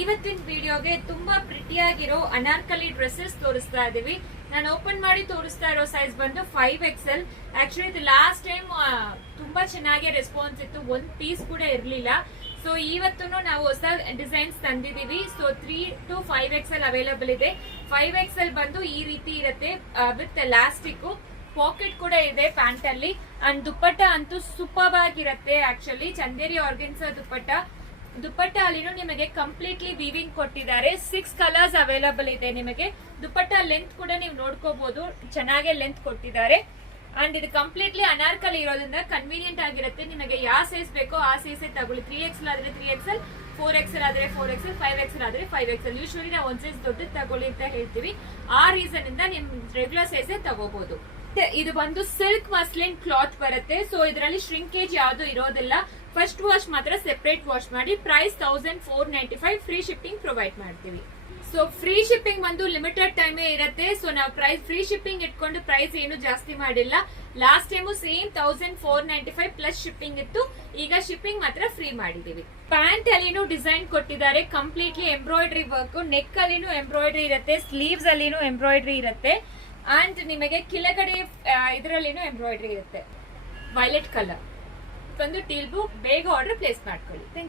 ಇವತ್ತಿನ ವಿಡಿಯೋಗೆ ತುಂಬಾ ಪ್ರಿಟಿಯಾಗಿರೋ ಅನಾರ್ಕಲಿ ಡ್ರೆಸ್ಸಸ್ ತೋರಿಸ್ತಾ ಇದೀವಿ. ನಾನು ಓಪನ್ ಮಾಡಿ ತೋರಿಸ್ತಾ ಇರೋ ಸೈಜ್ ಬಂದು 5XL. ಆಕ್ಚುಲಿ ಇದು ಲಾಸ್ಟ್ ಟೈಮ್ ತುಂಬಾ ಚೆನ್ನಾಗಿ ರೆಸ್ಪಾನ್ಸ್ ಇತ್ತು, ಒಂದ್ ಪೀಸ್ ಕೂಡ ಇರ್ಲಿಲ್ಲ. ಸೊ ಇವತ್ತು ನಾವು ಹೊಸ ಡಿಸೈನ್ಸ್ ತಂದಿದೀವಿ. ಸೊ 3 to 5XL ಅವೈಲಬಲ್ ಇದೆ. 5XL ಬಂದು ಈ ರೀತಿ ಇರುತ್ತೆ ವಿತ್ ಎಲಾಸ್ಟಿಕ್, ಪಾಕೆಟ್ ಕೂಡ ಇದೆ ಪ್ಯಾಂಟ್ ಅಲ್ಲಿ. ಅಂಡ್ ದುಪ್ಪಟ್ಟ ಅಂತೂ ಸೂಪರ್ ಆಗಿರುತ್ತೆ. ಆಕ್ಚುಲಿ ಚಂದೇರಿ ಆರ್ಗನ್ಸಾ ದುಪ್ಪಟ್ಟ ಅಲ್ಲಿನೂ ನಿಮಗೆ ಕಂಪ್ಲೀಟ್ಲಿ ವೀವಿಂಗ್ ಕೊಟ್ಟಿದ್ದಾರೆ. 6 ಕಲರ್ಸ್ ಅವೈಲಬಲ್ ಇದೆ ನಿಮಗೆ. ದುಪ್ಪಟ್ಟ ಲೆಂತ್ ಕೂಡ ನೀವು ನೋಡ್ಕೋಬಹುದು, ಚೆನ್ನಾಗಿ ಲೆಂತ್ ಕೊಟ್ಟಿದ್ದಾರೆ. ಅಂಡ್ ಇದು ಕಂಪ್ಲೀಟ್ಲಿ ಅನಾರ್ಕಲಿ ಇರೋದ್ರಿಂದ ಕನ್ವೀನಿಯಂಟ್ ಆಗಿರುತ್ತೆ. ನಿಮಗೆ ಯಾವ ಸೈಜ್ ಬೇಕೋ ಆ ಸೈಜ್ ತಗೊಳ್ಳಿ. 3XL ಆದ್ರೆ 3XL, 4XL ಆದ್ರೆ 4XL, 5XL ಆದ್ರೆ 5XL. ಯೂಶುವಲಿ ನಾವು ಒಂದ್ ಸೈಜ್ ದೊಡ್ಡದು ತಗೊಳ್ಳಿ ಅಂತ ಹೇಳ್ತೀವಿ. ಆ ರೀಸನ್ ಇಂದ ನಿಮ್ ರೆಗ್ಯುಲರ್ ಸೈಜ್ ತಗೋಬಹುದು. ಇದು ಬಂದು ಸಿಲ್ಕ್ ಮಸ್ಲಿನ್ ಕ್ಲಾತ್ ಬರುತ್ತೆ. ಸೊ ಇದರಲ್ಲಿ ಶ್ರಿಂಕೇಜ್ ಯಾವ್ದು ಇರೋದಿಲ್ಲ. ಫಸ್ಟ್ ವಾಶ್ ಮಾತ್ರ ಸೆಪರೇಟ್ ವಾಶ್ ಮಾಡಿ. ಪ್ರೈಸ್ 1495. ಫ್ರೀ ಶಿಪ್ಪಿಂಗ್ ಪ್ರೊವೈಡ್ ಮಾಡ್ತೀವಿ. ಸೊ ಫ್ರೀ ಶಿಪ್ಪಿಂಗ್ ಬಂದು ಲಿಮಿಟೆಡ್ ಟೈಮೇ ಇರುತ್ತೆ. ಸೊ ನಾವು ಪ್ರೈಸ್ ಫ್ರೀ ಶಿಪ್ಪಿಂಗ್ ಇಟ್ಕೊಂಡು ಪ್ರೈಸ್ ಏನು ಜಾಸ್ತಿ ಮಾಡಿಲ್ಲ. Last time same 1495 plus shipping ಇತ್ತು. ಈಗ ಶಿಪ್ಪಿಂಗ್ ಮಾತ್ರ ಫ್ರೀ ಮಾಡಿದೀವಿ. ಪ್ಯಾಂಟ್ ಅಲ್ಲಿನೂ ಡಿಸೈನ್ ಕೊಟ್ಟಿದ್ದಾರೆ, ಕಂಪ್ಲೀಟ್ಲಿ ಎಂಬ್ರಾಯ್ಡ್ರಿ ವರ್ಕ್. ನೆಕ್ ಅಲ್ಲಿನೂ ಎಂಬ್ರಾಯ್ಡ್ರಿ ಇರುತ್ತೆ, ಸ್ಲೀವ್ಸ್ ಅಲ್ಲಿನೂ ಎಂಬ್ರಾಯ್ಡ್ರಿ ಇರುತ್ತೆ. ಅಂಡ್ ನಿಮಗೆ ಕೆಳಗಡೆ ಇದರಲ್ಲಿನೂ ಎಂಬ್ರಾಯ್ಡ್ರಿ ಇರುತ್ತೆ. ವೈಲೆಟ್ ಕಲರ್ ಬಂದು ಟೀಲ್ ಬ್ಲೂ. ಬೇಗ ಆರ್ಡರ್ ಪ್ಲೇಸ್ ಮಾಡ್ಕೊಳ್ಳಿ. Thank you.